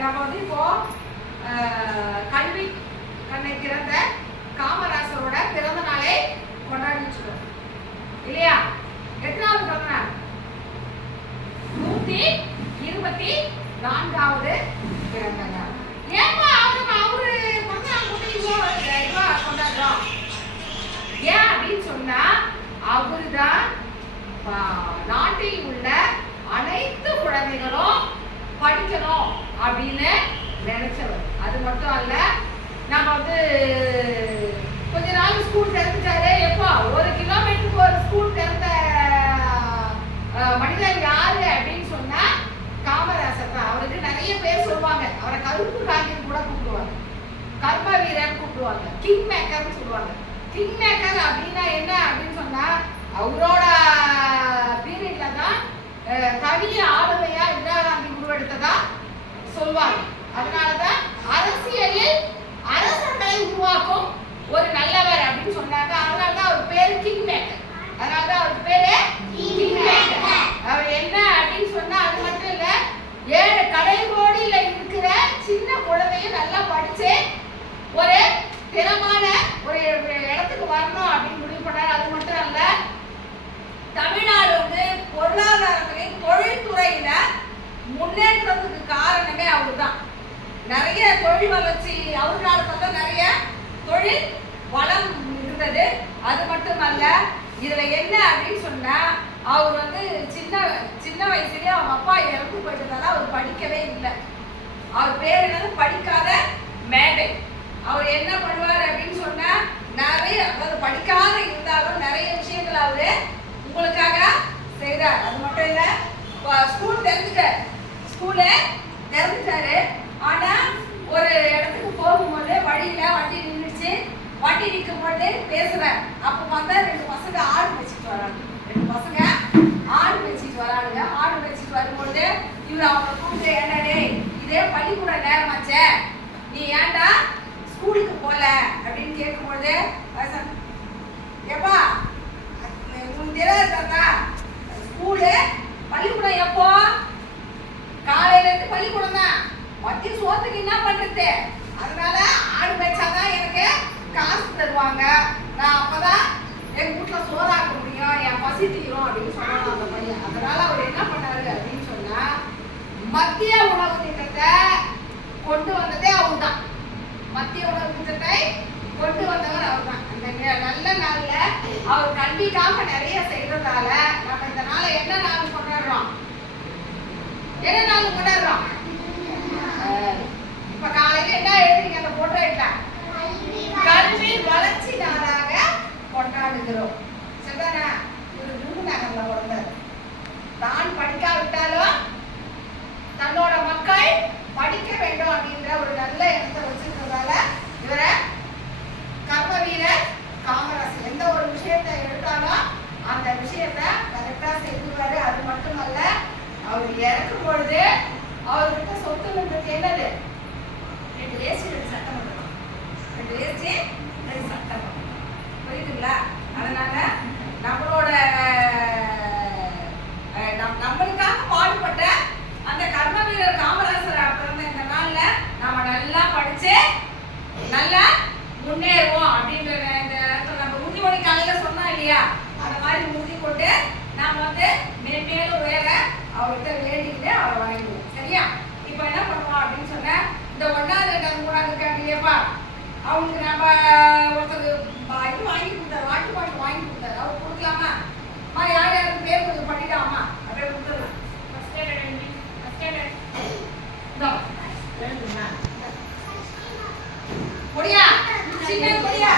நம்ம வந்து இப்போ கல்வி கண்ணை திறந்த காமராசரோட பிறந்த நாளை கொண்டாடிட்டு இருக்கோம் இல்லையா? எத்தனாவது பிறந்த நாள்? 124வது பிறந்த நாள். ஏன்பா அவரு பிறந்த நாள் கொண்டாடுறோம்? ஏன் அப்படின்னு சொன்னா அவருதான் நாட்டில் உள்ள அனைத்து குழந்தைகளும் படிக்கணும் அப்படின்னு நினைச்சவர். அது மட்டும் அல்ல, நம்ம வந்து கொஞ்ச நாள் ஸ்கூல் திறந்துட்டாரு. எப்போ 1 கிலோமீட்டருக்கு ஒரு ஸ்கூல் திறந்த மனிதர் யாரு அப்படின்னு சொன்னா காமராசர் தான். அவருக்கு நிறைய பேர் சொல்லுவாங்க. அவரை கருப்பு காந்தின்னு கூட கூப்பிடுவாங்க, கர்ம வீரன் கூப்பிடுவாங்க, கிங் மேக்கர்னு சொல்லுவாங்க. கிங் மேக்கர் அப்படின்னா என்ன அப்படின்னு சொன்னா அவரோட பீரியட்ல தான் தனிய ஆளுமையா இந்திரா காந்தி உருவெடுத்ததா சொல்வாங்க. அதனாலதான் அரசியலில் அரசர்களை உருவாக்கும் ஒரு நல்லவர் அப்படின்னு சொன்னாங்க. அதனாலதான் அவர் பேரு கிங் மேக்கர். அதனாலதான் அவருக்கு பேரு கிங் மேக்கர். அவர் என்ன அப்படின்னு சொன்னா அது மட்டும் இல்ல, 7 கடைகோடியில இருக்கிற சின்ன குழந்தையும் நல்லா படிச்சு ஒரு திறமான ஒரு இடத்துக்கு வரணும் அப்படின்னு முடிவு பண்ணாரு. அது மட்டும் அல்ல, தமிழ்நாடு வந்து பொருளாதாரத்திலையும் தொழில்துறையில முன்னேற்றத்துக்கு காரணமே அவர்தான். நிறைய தொழில் வளர்ச்சி அவர் காலத்துல நிறைய தொழில் வளம் இருந்தது. அது மட்டுமல்ல, இதுல என்ன அப்படின்னு சொன்னா அவர் வந்து சின்ன வயசுலயே அவங்க அப்பா இறந்து போயிட்டதால அவர் படிக்கவே இல்லை. அவர் பேர் என்னது? படிக்காத மேடை. அவர் என்ன பண்ணுவார் அப்படின்னு சொன்னா நிறைய, அதாவது படிக்காத இருந்தாலும் நிறைய விஷயங்கள் அவரு உங்களுக்காக செய்தார். அது மட்டும் இல்ல, ஸ்கூல் திறந்துட்டாரு. ஆனா ஒரு இடத்துக்கு போகும்போது வழியில வண்டி நின்றுச்சு. வண்டி நிற்கும் போது பேசுறேன். அப்ப பார்த்தா 2 பசங்க ஆடு வச்சுட்டு வராங்க. 2 பசங்க ஆடு வச்சுட்டு வரானுங்க. ஆடு வச்சுட்டு வரும்போது இவர் அவங்க கூப்பிட்டு, ஏன்டா இதே பள்ளிக்கூட நேரமாச்சே, நீ ஏன்டா ஸ்கூலுக்கு போல அப்படின்னு கேட்கும்போது, எப்பா உனக்கு தெரியாதா ஸ்கூலு பள்ளிக்கூடம் எப்போ? காலையில இருந்து பள்ளிக்கூடம் தான். மத்திய சோத்துக்கு என்ன பண்றது? அதனால ஆடு மேய்ச்சாதான் எனக்கு காசு தருவாங்க. நான் அப்பதான் எங்க வீட்டுல சோறாக்க முடியும், என் பசி தீரும் அப்படின்னு சொன்னாங்க அந்த பையன். அதனால அவர் என்ன பண்ணாரு அப்படின்னு சொன்னா மத்திய உணவு திட்டத்தை கொண்டு வந்ததே அவர் தான். மத்திய உணவு திட்டத்தை கொண்டு வந்தவர் அவர் தான். அந்த நல்ல நாள்ல அவர் கல்விக்காக நிறைய செய்யறதால நம்ம இந்த நாளை என்ன நாள் கொண்டாடுறோம்? என்ன நாள் கொண்டாடுறோம்? இப்ப காலையில என்ன எழுதுறீங்க அந்த போட்டோல? கல்வி வளர்ச்சி நாளாக கொண்டாடுகிறோம். சரிதானே? ஒரு விருதுநகர்ல பிறந்தார். தான் படிக்காவிட்டாலும் தன்னோட மக்கள் படிக்க வேண்டும் அப்படின்ற ஒரு நல்ல எண்ணத்தை வச்சிருக்கிறதால இவரை கர்ம வீரர் காமராசர். எந்த ஒரு விஷயத்தை எடுத்தாலும் அந்த விஷயத்தை கரெக்டா செய்துவாரு. அது மட்டுமல்ல, அவர் இறக்கும் பொழுது அவர்கிட்ட சொத்து இருந்தது என்னது? 2 வேஷ்டி 2 சட்டமன்றம். 2 வேஷ்டி 2 சட்டமன்றம். புரியுதுங்களா? அதனால நம்மளுக்காக பாடுபட்ட அந்த கர்ம வீரர் காமராசர் பிறந்த இந்த நாள்ல நாம நல்லா படிச்சு நல்லா முன்னேறுவோம் அப்படின்ற இந்த நம்ம உறுதிமொழி காலையில சொன்னோம் இல்லையா? அந்த மாதிரி உறுதி கொண்டு நாம வந்து மேலும் உயர அவர்கிட்ட வேண்டிக்கிட்டு அவரை வணங்குவோம். சரியா? இப்ப என்ன பண்ணுவோம் அப்படின்னு சொன்னா, இந்த 1வது 2வது 3வது இருக்காங்க இல்லையாப்பா, அவங்களுக்கு நம்ம ஒருத்தர் இது வாங்கி கொடுத்தாரு, வாட்டு பாட்டு வாங்கி கொடுத்தாரு. அவர் கொடுக்கலாமா? யார் யாருக்கு பேர் கொஞ்சம் பண்ணிட்டாமா அப்படியே கொடுத்துடலாம். முடியா? சின்ன முடியா?